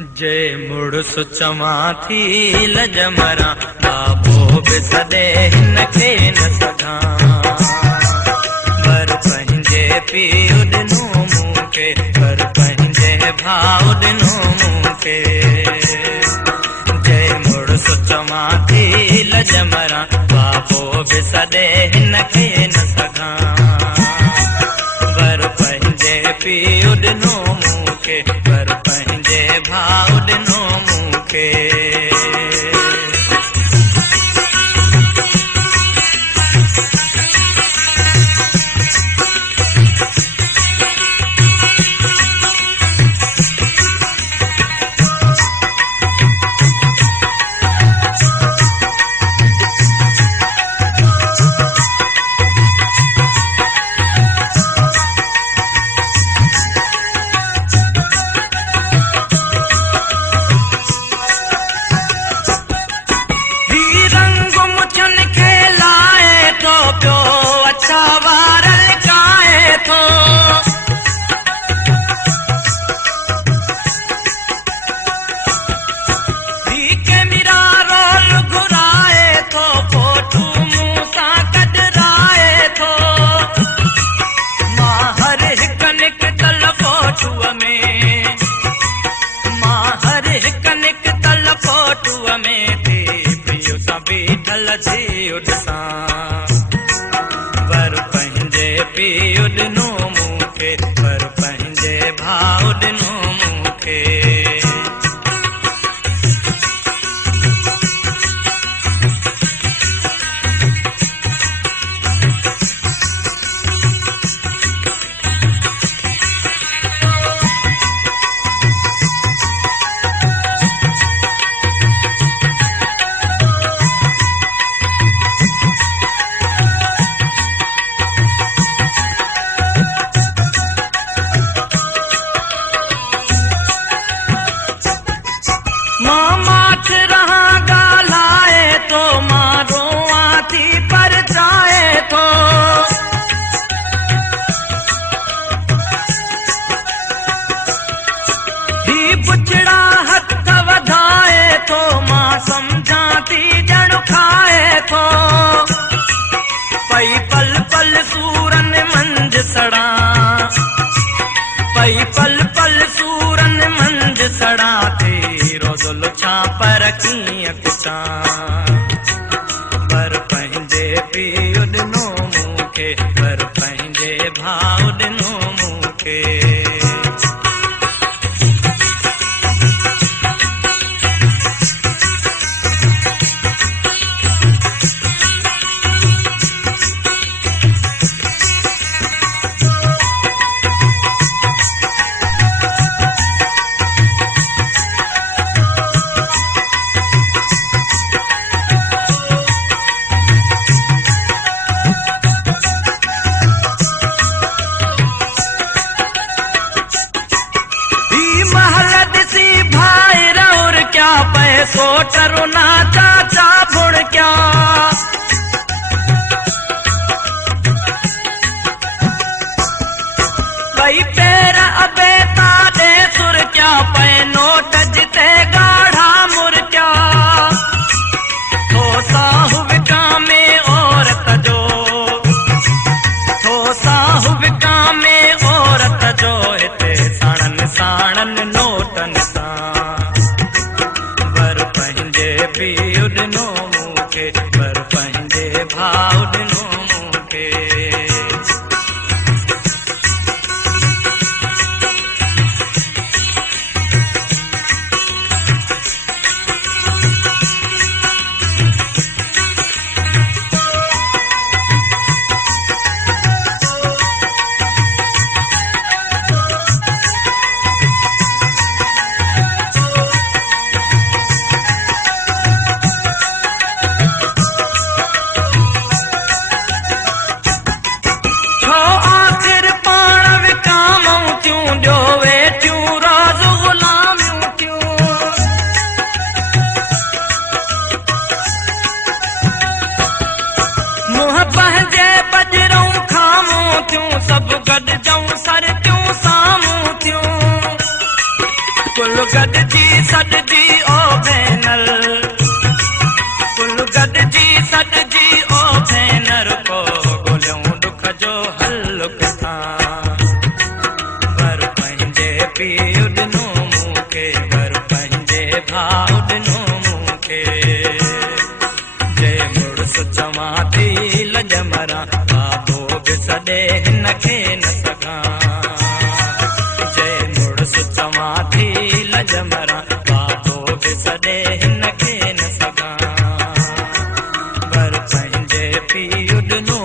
जय मुड़ सुचमा थी लजमरा बाबो बिसदे हिनखे न सघां पर पंहिंजे पीउ ॾिनो मूंखे पर पंहिंजे भाउ ॾिनो मूंखे जय मुड़ सुचमा थी लजमरा बाबो बिसदे हिनखे न सघां पर पंहिंजे पीउ ॾिनो मूंखे पर पंहिंजे भाउ ॾिनो मूंखे पर पंहिंजे पीउ ॾिनो मूंखे पर पंहिंजे भाउ ॾिनो मूंखे पई पल पल सूरन मंझ सड़ा पई पल पल सूरन मंझ सड़ा थी रोज़ुल छा पर कीअं कुछां पर पंहिंजे पीउ ॾिनो मूंखे पर पंहिंजे भाउ ॾिनो मूंखे सोटरो ना चाचा भुण क्या कई पैर अबे तादे सुर क्या पे नोट जिते गाढ़ा मुर क्या तो साहुबिका में औरत जो तो साहुबिका में औरत जो हिते साणन साणन नोटन सा पीउ ॾिनो मूंखे पर पंहिंजे भाउ ॾिनो मूंखे गॾिजी सॾिजी ओ भेनर कुल गॾिजी सॾिजी ओ भेनर को ॻोल्हियूं ॾुख जो हल किथां वर पंहिंजे पीउ ॾिनो मूंखे वर पंहिंजे भाउ ॾिनो मूंखे जे मुड़ुस चवां थी लॼ मरां बाबो बि सॾे हिन खे न सघां जे मुड़ुस चवां थी लॼ मरां बाबो बि सॾे हिन खे न सघां वर पंहिंजे पीउ ॾिनो